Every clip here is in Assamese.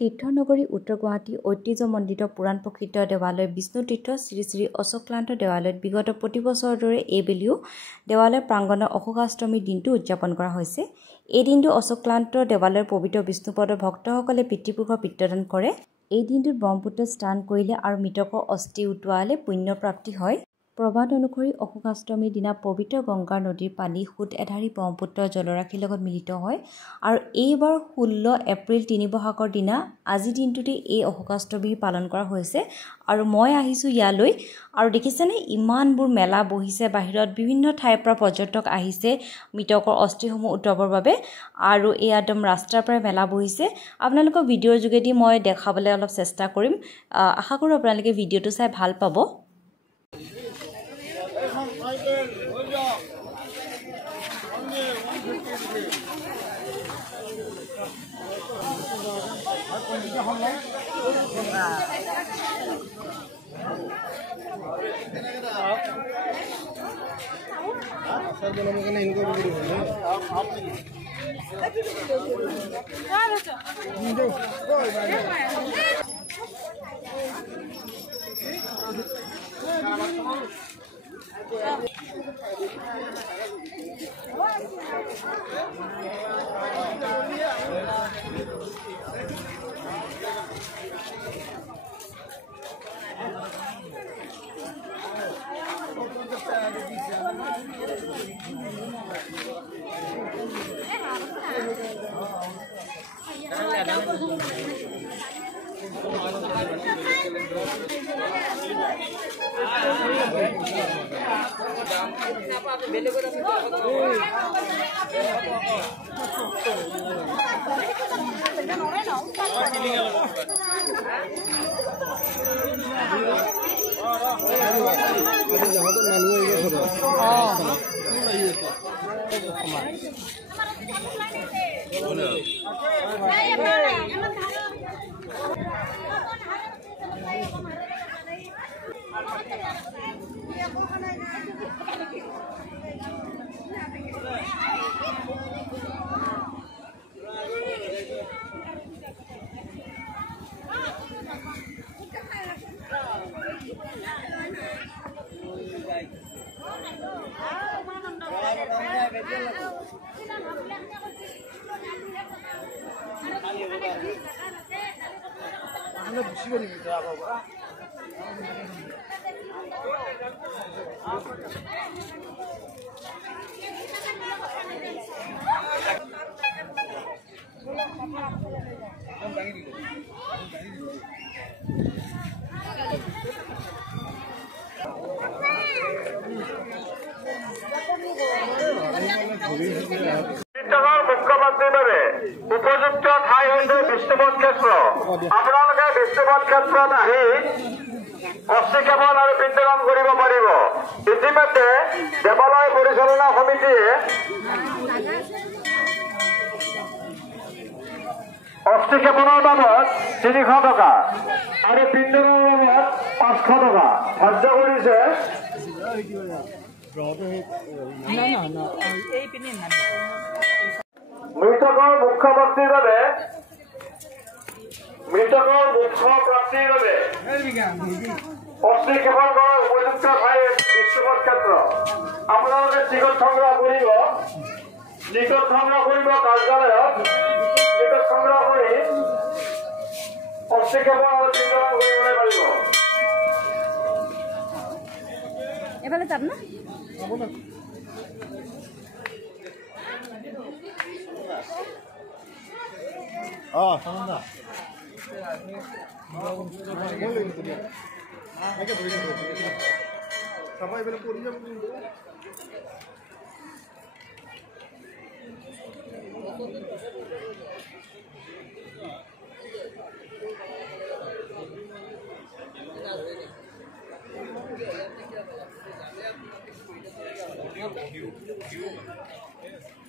তীৰ্থনগৰী উত্তৰ গুৱাহাটী ঐতিহ্যমণ্ডিত পুৰাণ প্ৰসিদ্ধ দেৱালয় বিষ্ণুতীৰ্থ শ্ৰী শ্ৰী অশোকক্লান্ত দেৱালয়ত বিগত প্ৰতি বছৰৰ দৰে এইবেলিও দেৱালয় প্ৰাংগণৰ অশোকাষ্টমীৰ দিনটো উদযাপন কৰা হৈছে। এই দিনটো অশোকক্লান্ত দেৱালয়ৰ পবিত্ৰ বিষ্ণুপদৰ ভক্তসকলে পিতৃপুৰুষৰ পিত্ৰদান কৰে। এই দিনটোত ব্ৰহ্মপুত্ৰত স্নান কৰিলে আৰু মৃতকৰ অস্থি উটুৱালে পুণ্য প্ৰাপ্তি হয়। প্ৰবাদ অনুসৰি অশোকাষ্টমীৰ দিনা পবিত্ৰ গংগা নদীৰ পানী সুত এধাৰি ব্ৰহ্মপুত্ৰৰ জলৰাশিৰ লগত মিলিত হয় আৰু এইবাৰ 16 এপ্ৰিল 3 বহাগৰ দিনা আজি দিনটোতে এই অশোকাষ্টমী পালন কৰা হৈছে। আৰু মই আহিছোঁ ইয়ালৈ আৰু দেখিছেনে ইমানবোৰ মেলা বহিছে, বাহিৰত বিভিন্ন ঠাইৰ পৰা পৰ্যটক আহিছে মৃতকৰ অস্থিসমূহ উটুৱাবৰ বাবে আৰু এই একদম ৰাস্তাৰ পৰা মেলা বহিছে। আপোনালোকক ভিডিঅ'ৰ যোগেদি মই দেখাবলৈ অলপ চেষ্টা কৰিম। আশা কৰোঁ আপোনালোকে ভিডিঅ'টো চাই ভাল পাব। মুখ্যমন্ত্ৰীৰ উপযুক্ত ঠাই হৈছে বিষ্ণুপদ ক্ষেত্ৰ। আপোনালোকে বিষ্ণুপদ ক্ষেত্ৰত আহি অস্থিক্ষেপণ আৰু পিণ্ডদান কৰিব পাৰিব। ইতিমধ্যে দেৱালয় পৰিচালনা সমিতিয়ে অস্থিক্ষেপণৰ বাবদ 300 টকা আৰু পিণ্ডদানৰ বাবদ 500 টকা ধাৰ্য কৰিছে। মৃতকৰ মুখ্য প্ৰাপ্তিৰ বাবে অস্থিক্ষেপণ কৰাৰ উপযুক্ত ঠাই বিষ্ণুপদ ক্ষেত্ৰ। আপোনালোকে টিকট সংগ্ৰহ কৰিব কাৰ্যালয়ত, টিকট সংগ্ৰহ কৰি অস্থিক্ষেপণ আৰু পিণ্ডদান কৰিবলৈ পাৰিব। এবাৰে যাব না সানন্দা সবাই বেলা পড়ে যাবো।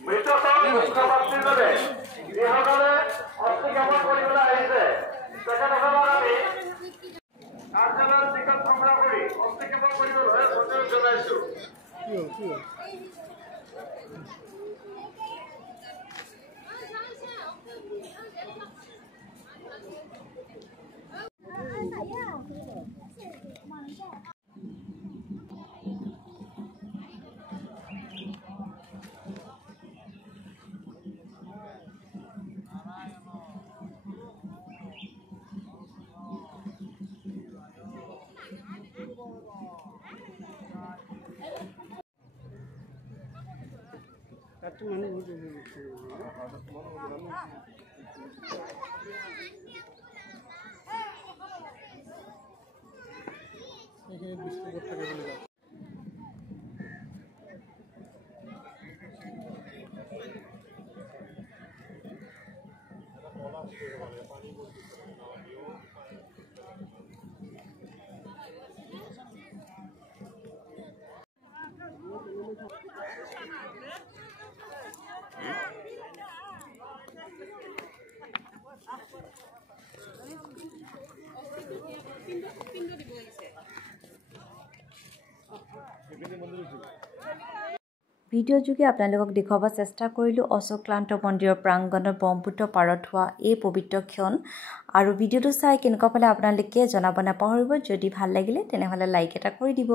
মৃতকৰ মুখ্য প্ৰাপ্তিৰ বাবে যিসকলে অস্থিক্ষেপণ কৰিবলৈ আহিছে তেখেতসকলক আমি কাৰ্যালয়ত টিকট সংগ্ৰহ কৰি অস্থিক্ষেপণ কৰিবলৈ অনুৰোধ জনাইছো। ভিডিঅ' যোগে আপোনালোকক দেখুৱাব চেষ্টা কৰিলোঁ অশোকক্লান্ত মন্দিৰৰ প্ৰাংগণত ব্ৰহ্মপুত্ৰ পাৰত হোৱা এই পবিত্ৰ ক্ষণ আৰু ভিডিঅ'টো চাই কেনেকুৱা পালে আপোনালোকে জনাব নাপাহৰিব যদি ভাল লাগিলে তেনেহ'লে লাইক এটা কৰি দিব